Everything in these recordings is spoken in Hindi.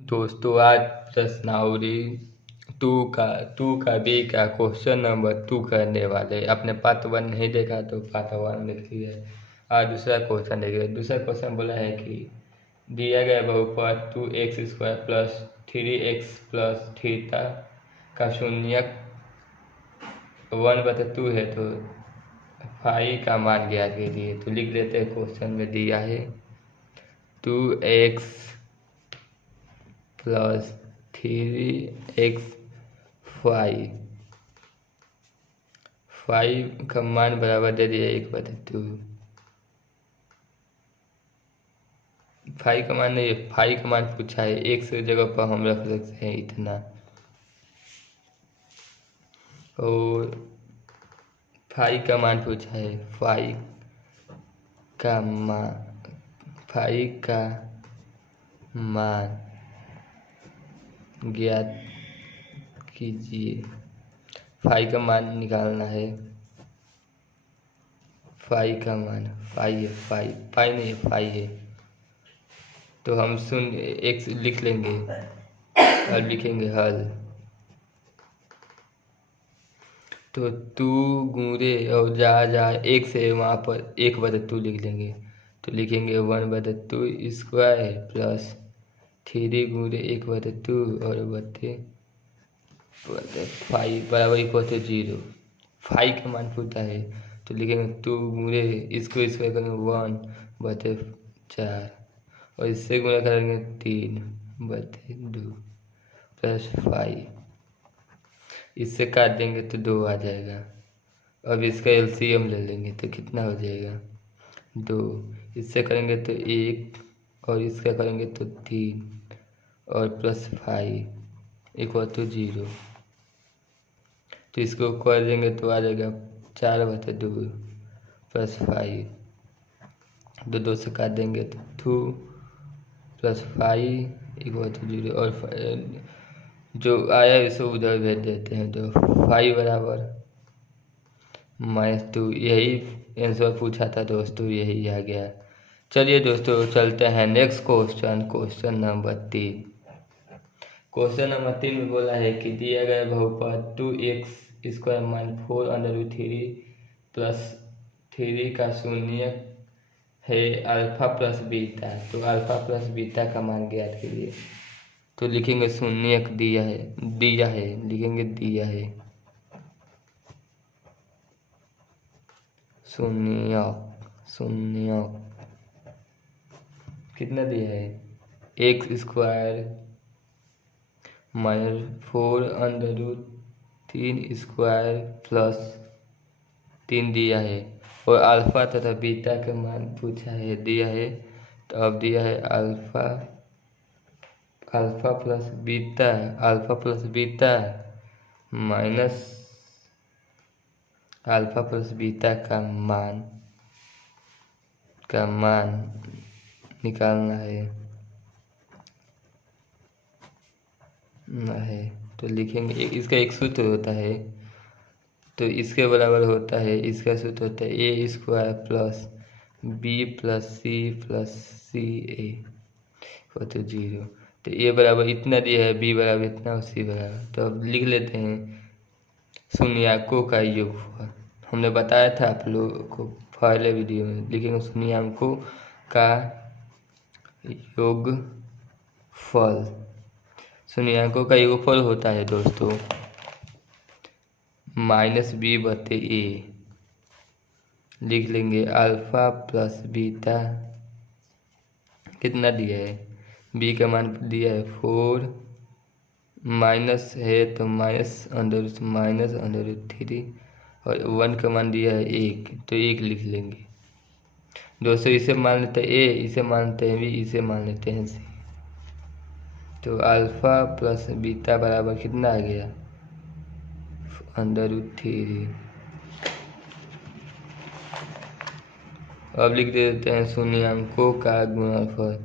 दोस्तों आज प्रश्नावली टू का बी का क्वेश्चन नंबर 2 करने वाले। आपने पार्ट 1 नहीं देखा तो पार्ट 1 देख लिया। आज दूसरा क्वेश्चन देखिए। दूसरा क्वेश्चन बोला है कि दिया गया बहुपद 2x² plus 3x plus theta का शून्यक 1/2 है, तो फाई का मान ज्ञात कीजिए। तो लिख देते हैं, क्वेश्चन में दिया है 2x प्लस 3x फाइव का मान बराबर दे दिया 1/2। फाइव का मान नहीं है, फाइव का मान पूछा है। एक से जगह पर हम रख सकते हैं इतना। और फाइव का मान पूछा है। का मान फाइव का मान ज्ञात कीजिए। फाइव का मान निकालना है। फाइव का मान फाइव है, फाइव नहीं है, फाइव है। तो हम एक लिख लेंगे और लिखेंगे हल। तो 2 गुणे और जहाँ एक से वहाँ पर 1/2 लिख लेंगे। तो लिखेंगे 1/2² प्लस 3 गुणे 1/2 और बटे 5 बराबर इक्वल टू 0। 5 का मान पूछता है, तो लिखेंगे 2 गुणे इसको स्क्वायर करेंगे 1/4 और इससे गुणा करेंगे 3/2 प्लस 5। इससे काट देंगे तो 2 आ जाएगा। अब इसका एलसीएम ले लेंगे तो कितना हो जाएगा 2। इससे करेंगे तो 1 और इसका करेंगे तो 3 और प्लस 5 इक्वल टू 0। तो इसको कर देंगे तो आ जाएगा 4/2 प्लस 5। 2 से काट देंगे तो 2 प्लस 5 इक्वल टू 0 और जो आया इसे उधर भेज देते हैं। तो 5 बराबर -2। यही आंसर पूछा था दोस्तों, यही आ गया। चलिए दोस्तों चलते हैं next question number 3। Question number 3 में बोला है कि दिया गया बहुपद 2x² - 4√3 प्लस 3 का शून्यक है अल्फा प्लस बीटा। तो अल्फा प्लस बीटा का मान ज्ञात कीजिए। तो लिखेंगे शून्यक दिया है लिखेंगे दिया है शून्यक कितना दिया है x² - 4√3² प्लस 3 दिया है और अल्फा तथा बीटा का मान पूछा है, दिया है। तो अब दिया है alpha plus beta minus alpha plus beta का मान निकालना है। तो लिखेंगे इसका एक सूत्र होता है। तो इसके बराबर होता है, इसका सूत्र होता है a² plus b plus c plus C A तो 0। तो a बराबर इतना दिया है, b बराबर इतना और c बराबर। तो अब लिख लेते हैं शून्याकों का योगफल। हमने बताया था आप लोगों को पहले वीडियो में। लिखेंगे शून्याकों का योगफल। शून्याकों का योगफल होता है दोस्तों -b/a। लिख लेंगे अल्फा प्लस बीटा कितना दिया है, b का मान दिया है 4, माइनस है तो -√3 और 1 का मान दिया है 1, तो 1 लिख लेंगे दोस्तों। इसे मान लेते हैं a, इसे मान लेते हैं b, इसे मान लेते हैं c। तो अल्फा प्लस बीटा बराबर कितना आ गया √3। अब लिख देते हैं शून्याकों का गुणनफल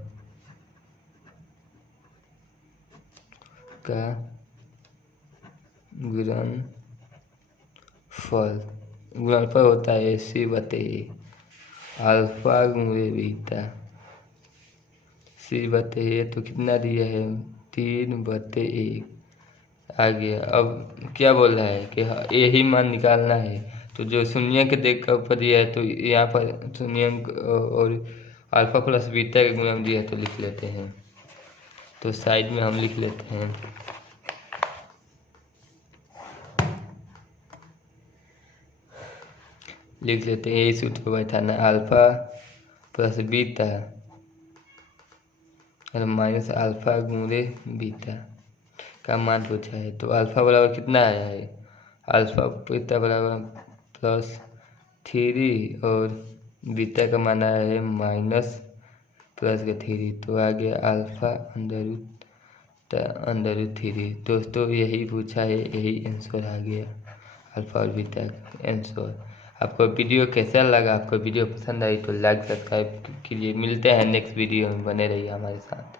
गुणनफल होता है c/a। अल्फा गुणे बीटा c/a तो कितना दिया है 3/1 आ गया। अब क्या बोल रहा है कि यही मान निकालना है, तो जो शून्य के देख कर ऊपर दिया है तो यहाँ पर शून्य और अल्फा प्लस बीटा के गुणन दिया है तो लिख लेते हैं। तो साइड में हम लिख लेते हैं यही सूत्र को बैठाना, अल्फा प्लस बीटा और माइनस अल्फा गुणे बीटा का मान पूछा है। तो अल्फा बराबर कितना आया है, अल्फा बीटा बराबर +3 और बीटा का मान आया है -+3। तो आ गया अल्फा √3। दोस्तों यही पूछा है, यही आंसर आ गया अल्फा और बीटा का आंसर। आपको वीडियो कैसा लगा, आपको वीडियो पसंद आई तो लाइक सब्सक्राइब कीजिए। मिलते हैं नेक्स्ट वीडियो में, बने रहिए हमारे साथ।